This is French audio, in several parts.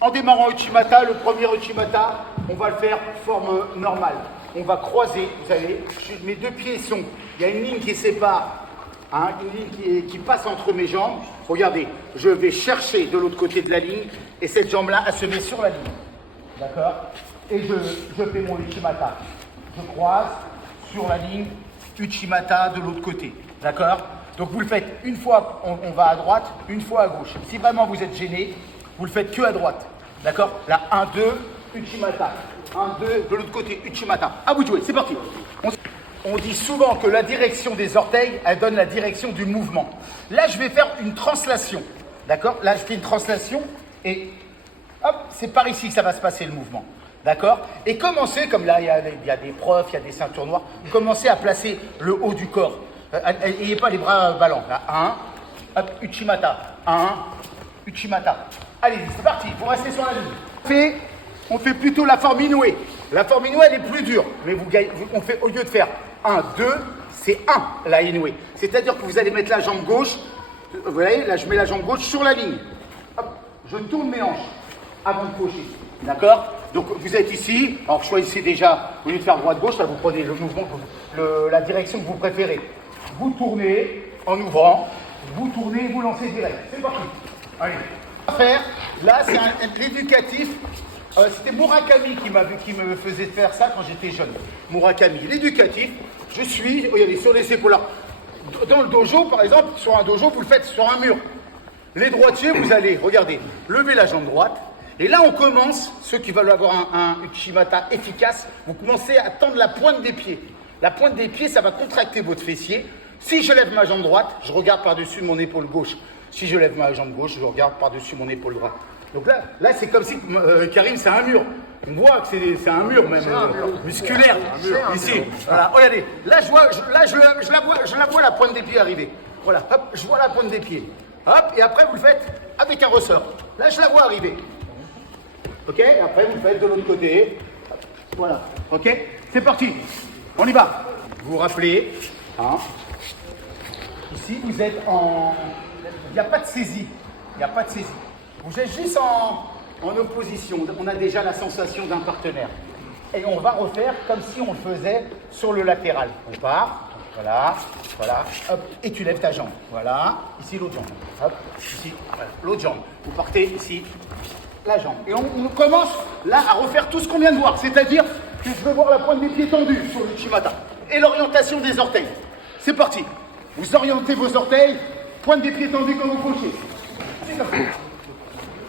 En démarrant Uchimata, le premier Uchimata, on va le faire forme normale. On va croiser, vous savez, mes deux pieds sont, il y a une ligne qui sépare, hein, une ligne qui passe entre mes jambes. Regardez, je vais chercher de l'autre côté de la ligne et cette jambe-là, elle se met sur la ligne. D'accord? Et je fais mon Uchimata. Je croise sur la ligne, Uchimata de l'autre côté. D'accord? Donc vous le faites une fois, on va à droite, une fois à gauche. Si vraiment vous êtes gêné, vous le faites que à droite. D'accord? Là, 1, 2, Uchimata. 1, 2, de l'autre côté, Uchimata. À vous de jouer, c'est parti. On dit souvent que la direction des orteils, elle donne la direction du mouvement. Là, je vais faire une translation. D'accord? Là, je fais une translation et hop, c'est par ici que ça va se passer le mouvement. D'accord? Et commencez, comme là, il y a des profs, il y a des ceintures noires, commencez à placer le haut du corps. N'ayez pas les bras ballants. Là, 1, hop, Uchimata. 1, Uchimata. Allez, c'est parti, vous restez sur la ligne. On fait plutôt la forme Inoue. La forme Inoue, elle est plus dure. Mais on fait, au lieu de faire 1, 2, c'est 1, la Inoue. C'est-à-dire que vous allez mettre la jambe gauche. Vous voyez, là, je mets la jambe gauche sur la ligne. Hop, je tourne mes hanches avant de pocher. D'accord? Donc, vous êtes ici. Alors, choisissez déjà, au lieu de faire droite-gauche, là, vous prenez le mouvement, la direction que vous préférez. Vous tournez en ouvrant. Vous tournez, vous lancez direct. C'est parti. Allez. Faire, là, c'est l'éducatif. C'était Murakami qui me faisait faire ça quand j'étais jeune. Murakami. L'éducatif, je suis, regardez, sur les épaules là. Dans le dojo, par exemple, sur un dojo, vous le faites sur un mur. Les droitiers, vous allez, regardez, lever la jambe droite. Et là, on commence, ceux qui veulent avoir un Uchimata efficace, vous commencez à tendre la pointe des pieds. La pointe des pieds, ça va contracter votre fessier. Si je lève ma jambe droite, je regarde par-dessus mon épaule gauche. Si je lève ma jambe gauche, je regarde par-dessus mon épaule droite. Donc là c'est comme si Karim, c'est un mur. On voit que c'est un mur même, musculaire. Ici, voilà. Regardez, là je la vois la pointe des pieds arriver. Voilà, hop, je vois la pointe des pieds. Hop, et après vous le faites avec un ressort. Là je la vois arriver. Ok, et après vous le faites de l'autre côté. Voilà, ok, c'est parti. On y va. Vous vous rappelez, hein, ici vous êtes en... Il n'y a pas de saisie. Il n'y a pas de saisie. Vous êtes juste en opposition. On a déjà la sensation d'un partenaire. Et on va refaire comme si on le faisait sur le latéral. On part. Voilà. Voilà. Hop. Et tu lèves ta jambe. Voilà. Ici, l'autre jambe. Hop. Ici. Voilà. L'autre jambe. Vous partez ici. La jambe. Et on commence là à refaire tout ce qu'on vient de voir. C'est-à-dire que je veux voir la pointe des pieds tendue sur l'Uchimata. Et l'orientation des orteils. C'est parti. Vous orientez vos orteils. Pointe des pieds tendus quand vous pochez. C'est comme ça.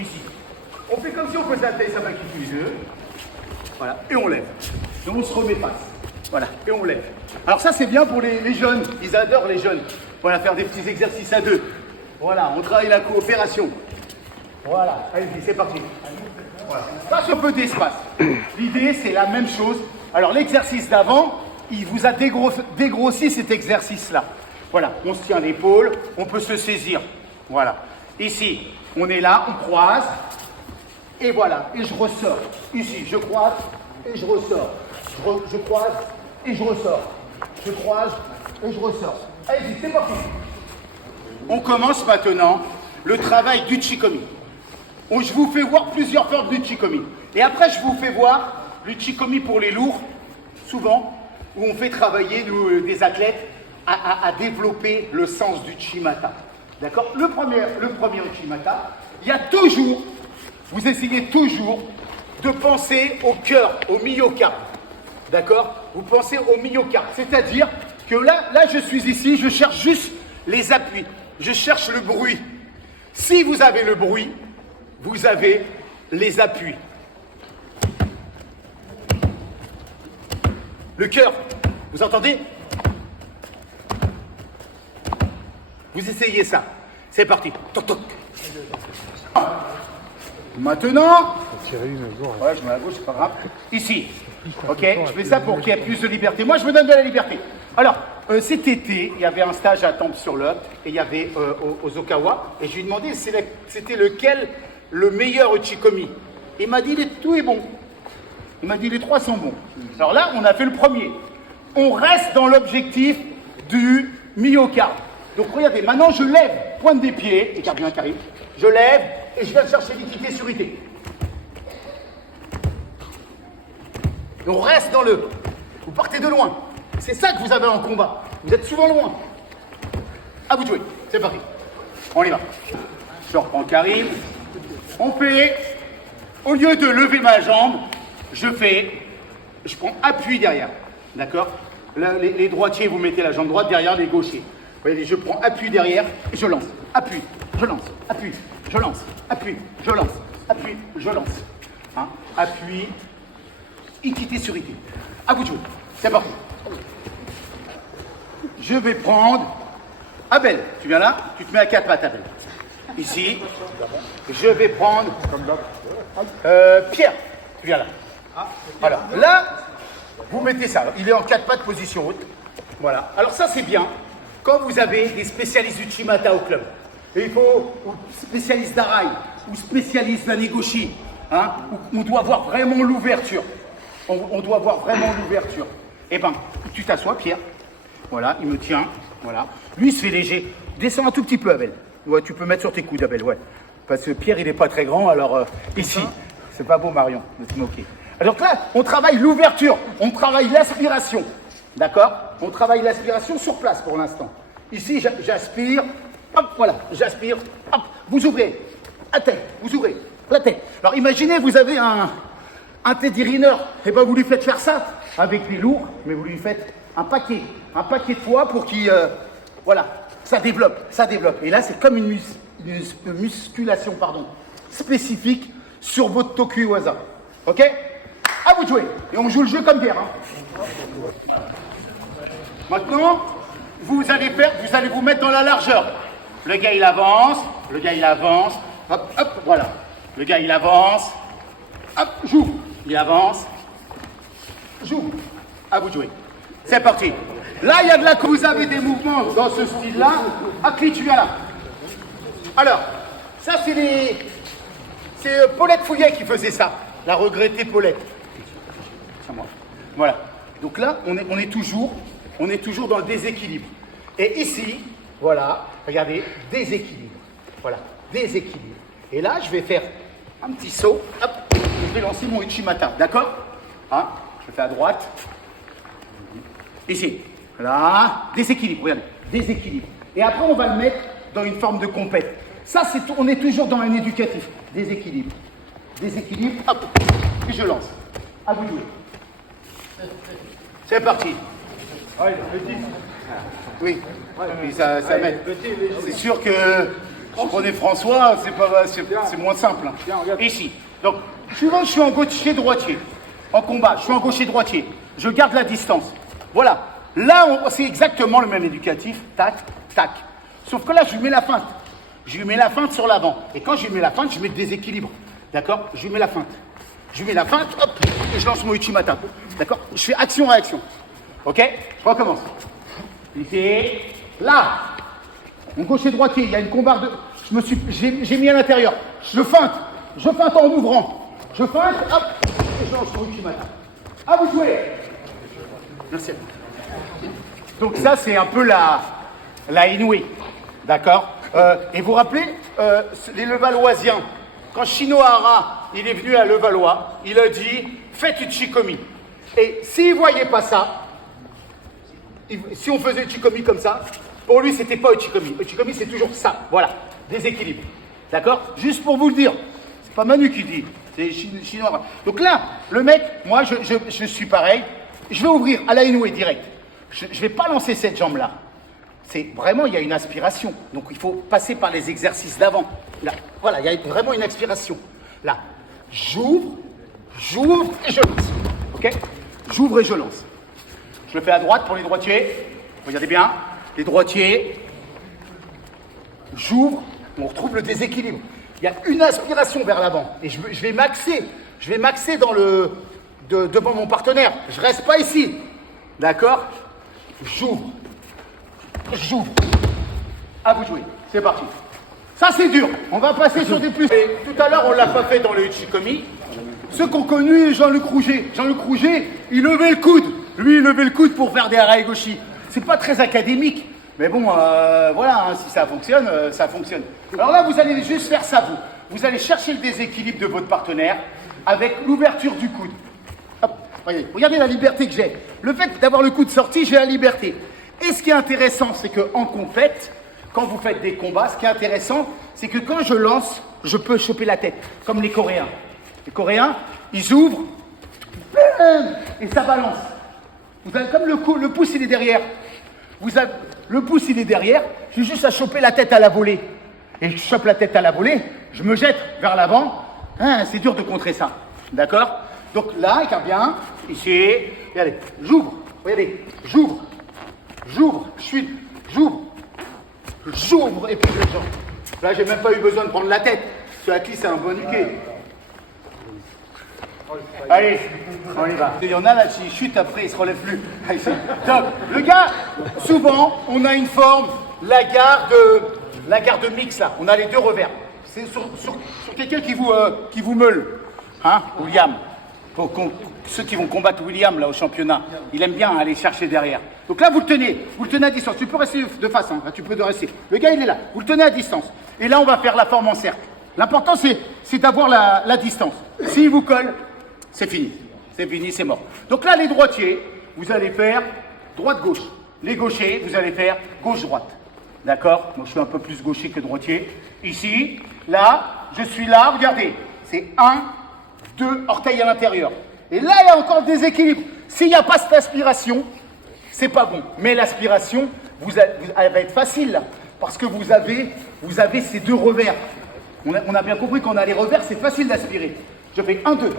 Ici. On fait comme si on faisait la taille sabaki tous les deux. Voilà. Et on lève. Et on se remet face. Voilà. Et on lève. Alors ça, c'est bien pour les jeunes. Ils adorent les jeunes. Voilà, faire des petits exercices à deux. Voilà. On travaille la coopération. Voilà. Allez-y, c'est parti. Voilà. Ça, c'est un peu d'espace. L'idée, c'est la même chose. Alors, l'exercice d'avant, il vous a dégrossi cet exercice-là. Voilà, on se tient l'épaule, on peut se saisir. Voilà. Ici, on est là, on croise. Et voilà, et je ressors. Ici, je croise et je ressors. Je croise et je ressors. Je croise et je ressors. Allez-y, c'est parti. On commence maintenant le travail du Chikomi. Je vous fais voir plusieurs formes du Chikomi. Et après, je vous fais voir le Chikomi pour les lourds, souvent, où on fait travailler des athlètes à développer le sens du Chimata. D'accord? Le premier Chimata, il y a toujours, vous essayez toujours de penser au cœur, au myocarde. D'accord? Vous pensez au myocarde. C'est-à-dire que là, je suis ici, je cherche juste les appuis. Je cherche le bruit. Si vous avez le bruit, vous avez les appuis. Le cœur, vous entendez? Vous essayez ça. C'est parti. Toc, toc. Maintenant. Ouais, je mets à gauche, c'est pas grave. Ici. Ok, je fais ça pour qu'il y ait plus de liberté. Moi, je me donne de la liberté. Alors, cet été, il y avait un stage à Tempe-sur-Lot et il y avait aux Okawa. Et je lui ai demandé c'était lequel le meilleur Uchikomi. Il m'a dit tout est bon. Il m'a dit les trois sont bons. Alors là, on a fait le premier. On reste dans l'objectif du myocarde. Donc regardez, maintenant je lève, pointe des pieds, écarte bien Karim, je lève et je viens chercher l'équité sur IT. On reste dans le... Vous partez de loin. C'est ça que vous avez en combat. Vous êtes souvent loin. À vous de jouer. C'est parti. On y va. Je reprends Karim. On fait... Au lieu de lever ma jambe, je prends appui derrière. D'accord? Les droitiers, vous mettez la jambe droite derrière les gauchers. Vous voyez, je prends appui derrière et je lance. Appui, je lance. Appui, je lance. Appui, je lance. Appui, je lance. Hein? Appui, équité sur équité. À vous de jouer. C'est parti. Je vais prendre... Abel, tu viens là? Tu te mets à 4 pattes, Abel. Ici. Je vais prendre... Pierre, tu viens là. Voilà. Là, vous mettez ça. Il est en 4 pattes, position haute. Voilà. Alors ça, c'est bien quand vous avez des spécialistes du Chimata au club. Et il faut, ou spécialistes d'Arai, ou spécialistes d'Anegoshi, hein, où on doit voir vraiment l'ouverture. On doit voir vraiment l'ouverture. Eh ben, tu t'assois, Pierre. Voilà, il me tient. Voilà. Lui, il se fait léger. Descends un tout petit peu, Abel. Ouais, tu peux mettre sur tes coudes, Abel, ouais. Parce que Pierre, il n'est pas très grand, alors ici. C'est pas beau, Marion, de te moquer. Alors là, on travaille l'ouverture, on travaille l'aspiration. D'accord? On travaille l'aspiration sur place pour l'instant. Ici, j'aspire. Hop, voilà, j'aspire. Hop, vous ouvrez. La tête, vous ouvrez. La tête. Alors imaginez, vous avez un Teddy Riner. Et ben vous lui faites faire ça avec des lourds, mais vous lui faites un paquet de fois pour qu'il, voilà, ça développe. Et là, c'est comme une musculation, spécifique sur votre Tokuwaza. Ok? À vous de jouer. Et on joue le jeu comme hier. Hein. Maintenant, vous allez vous mettre dans la largeur. Le gars, il avance. Hop, hop, voilà. Le gars, il avance. Hop, joue. Il avance. Joue. À vous de jouer. C'est parti. Là, il y a de là que vous avez des mouvements dans ce style-là. Akli, tu viens là. Alors, ça, c'est Paulette Fouillet qui faisait ça. La regrettée Paulette. C'est moi. Voilà. Donc là, on est toujours dans le déséquilibre. Et ici, voilà, regardez, déséquilibre. Voilà, déséquilibre. Et là, je vais faire un petit saut. Hop, je vais lancer mon Uchimata. D'accord? Hein? Je fais à droite. Ici. Là, déséquilibre, regardez, déséquilibre. Et après, on va le mettre dans une forme de compète. Ça, on est toujours dans un éducatif. Déséquilibre. Déséquilibre, hop, et je lance. À vous de jouer. C'est parti. Oui, puis ça m'aide. C'est sûr que si on prenait François, c'est moins simple. Hein. Ici. Donc, souvent, je suis en gaucher-droitier. En combat, je suis en gaucher-droitier. Je garde la distance. Voilà. Là, c'est exactement le même éducatif. Tac, tac. Sauf que là, je lui mets la feinte. Je lui mets la feinte sur l'avant. Et quand je lui mets la feinte, je mets le déséquilibre. D'accord? Je lui mets la feinte. Je lui mets la feinte, hop, et je lance mon Uchimata. D'accord? Je fais action-réaction. Ok? Je recommence. Ici. Là. Mon gaucher-droitier, il y a une combarde. J'ai mis à l'intérieur. Je feinte en ouvrant. Je feinte, hop, et je lance mon Uchimata. À vous de jouer. Merci. Donc ça, c'est un peu la Inoue. D'accord? Et vous vous rappelez, les Levalloisiens, quand Shinohara, il est venu à Levallois, il a dit, faites Uchikomi. Et s'il ne voyait pas ça, si on faisait Uchikomi comme ça, pour lui, c'était pas Uchikomi. Uchikomi, c'est toujours ça. Voilà, déséquilibre. D'accord? Juste pour vous le dire. C'est pas Manu qui dit, c'est Shinohara. Donc là, le mec, moi, je suis pareil. Je vais ouvrir à la Inoue direct. Je ne vais pas lancer cette jambe-là. C'est vraiment, il y a une aspiration. Donc, il faut passer par les exercices d'avant. Là, voilà, il y a vraiment une aspiration. Là, j'ouvre et je lance. Ok? J'ouvre et je lance. Je le fais à droite pour les droitiers. Regardez bien. Les droitiers. J'ouvre. On retrouve le déséquilibre. Il y a une aspiration vers l'avant. Et je vais maxer. Je vais maxer devant mon partenaire. Je ne reste pas ici. D'accord? J'ouvre. À vous de jouer. C'est parti. Ça, c'est dur. On va passer sur des plus. Et tout à l'heure, on ne l'a pas fait dans le Uchikomi. Ceux qui ont connu Jean-Luc Rouget. Jean-Luc Rouget, il levait le coude. Lui, il levait le coude pour faire des Araegoshi. C'est pas très académique. Mais bon, voilà, hein, si ça fonctionne, ça fonctionne. Alors là, vous allez juste faire ça, vous. Vous allez chercher le déséquilibre de votre partenaire avec l'ouverture du coude. Hop. Regardez la liberté que j'ai. Le fait d'avoir le coup de sortie, j'ai la liberté. Et ce qui est intéressant, c'est qu'en compète, quand vous faites des combats, ce qui est intéressant, c'est que quand je lance, je peux choper la tête, comme les Coréens. Les Coréens, ils ouvrent, et ça balance. Vous avez comme le pouce, il est derrière. Le pouce, il est derrière, j'ai juste à choper la tête à la volée. Et je chope la tête à la volée, je me jette vers l'avant. C'est dur de contrer ça. D'accord? Donc là, regarde bien, ici, regardez, j'ouvre, regardez, j'ouvre, j'ouvre, et puis je sors. Là, j'ai même pas eu besoin de prendre la tête. Sur la clé, c'est un bon nuquet. Allez, on y va. Il y en a là, s'il chute après, il se relève plus. Donc, le gars, souvent, on a une forme, la garde mix là, on a les deux revers. C'est sur quelqu'un qui vous meule, hein, William. Ceux qui vont combattre William là au championnat, il aime bien aller chercher derrière. Donc là, vous le tenez à distance. Tu peux rester de face, hein, là, tu peux rester. Le gars, il est là, vous le tenez à distance. Et là, on va faire la forme en cercle. L'important, c'est d'avoir la distance. S'il vous colle, c'est fini. C'est fini, c'est mort. Donc là, les droitiers, vous allez faire droite-gauche. Les gauchers, vous allez faire gauche-droite. D'accord? Moi, je suis un peu plus gaucher que droitier. Ici, là, je suis là, regardez. C'est 1, 2, orteils à l'intérieur. Et là, il y a encore le déséquilibre. S'il n'y a pas cette aspiration, c'est pas bon. Mais l'aspiration, elle va être facile, là. Parce que vous avez ces deux revers. On a bien compris qu'on a les revers, c'est facile d'aspirer. Je fais 1, 2,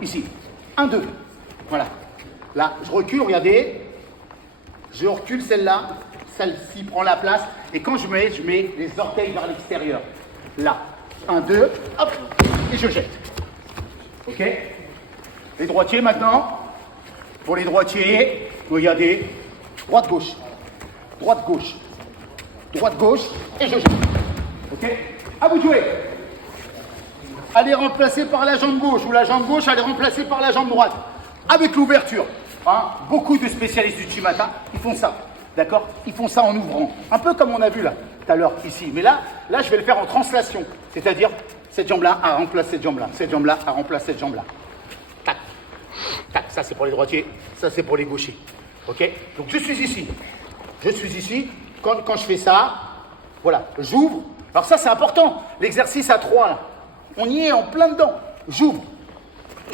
ici. 1, 2. Voilà. Là, je recule, regardez. Je recule celle-là. Celle-ci prend la place. Et quand je mets les orteils vers l'extérieur. Là. 1, 2, hop. Et je jette. Ok? Les droitiers maintenant. Pour les droitiers, regardez. Droite-gauche. Droite-gauche. Droite-gauche. Et je jette. Ok? À vous de jouer. Elle est remplacée par la jambe gauche. Ou la jambe gauche, elle est remplacée par la jambe droite. Avec l'ouverture. Hein? Beaucoup de spécialistes du Chimata, ils font ça. D'accord? Ils font ça en ouvrant. Un peu comme on a vu là, tout à l'heure, ici. Mais là, je vais le faire en translation. C'est-à-dire, cette jambe-là, elle remplace cette jambe-là. Cette jambe-là, elle remplace cette jambe-là. Tac. Tac. Ça, c'est pour les droitiers. Ça, c'est pour les gauchers. OK? Donc, je suis ici. Je suis ici. Quand je fais ça, voilà, j'ouvre. Alors ça, c'est important. L'exercice à 3, là. On y est en plein dedans. J'ouvre.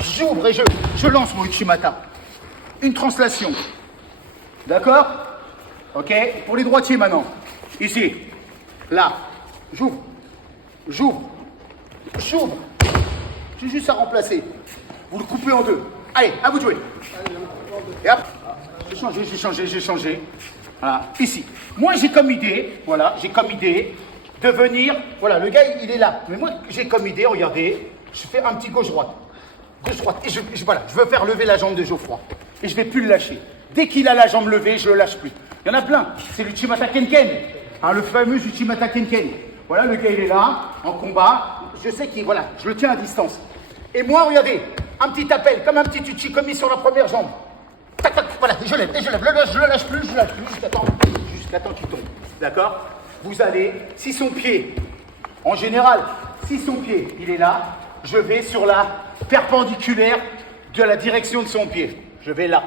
J'ouvre et je lance mon Uchimata. Une translation. D'accord? Ok? Pour les droitiers maintenant. Ici. Là. J'ouvre. J'ouvre. J'ouvre. J'ai juste à remplacer. Vous le coupez en deux. Allez, à vous de jouer. Et hop. J'ai changé. Voilà. Ici. Moi, j'ai comme idée, voilà, de venir, voilà, le gars, il est là. Mais moi, j'ai comme idée, regardez, je fais un petit gauche-droite. Gauche-droite. Et voilà, je veux faire lever la jambe de Geoffroy. Et je ne vais plus le lâcher. Dès qu'il a la jambe levée, je ne le lâche plus. Il y en a plein. C'est l'Uchimata Kenken. Hein, le fameux Uchimata Kenken. Voilà, le gars, il est là, en combat. Je sais qu'il, voilà, je le tiens à distance. Et moi, regardez, un petit appel, comme un petit Uchikomi sur la première jambe. Tac, tac, voilà, et je lève. Je le lâche plus, jusqu'à temps qu'il tombe. D'accord? Vous allez, si son pied, en général, si son pied, il est là, je vais sur la perpendiculaire de la direction de son pied. Je vais là.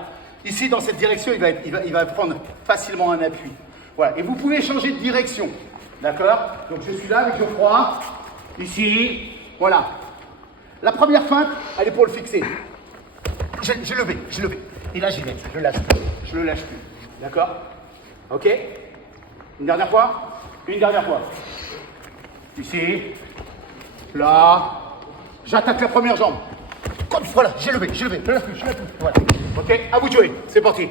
Ici, dans cette direction, il va prendre facilement un appui. Voilà. Et vous pouvez changer de direction. D'accord? Donc, je suis là avec Geoffroy. Ici. Voilà. La première feinte, elle est pour le fixer. J'ai levé. Et là, j'y vais. Je le lâche plus. D'accord? Ok? Une dernière fois. Ici. Là. J'attaque la première jambe. Comme voilà, j'ai levé. Je lève plus. Voilà. Ok? À vous de jouer. C'est parti.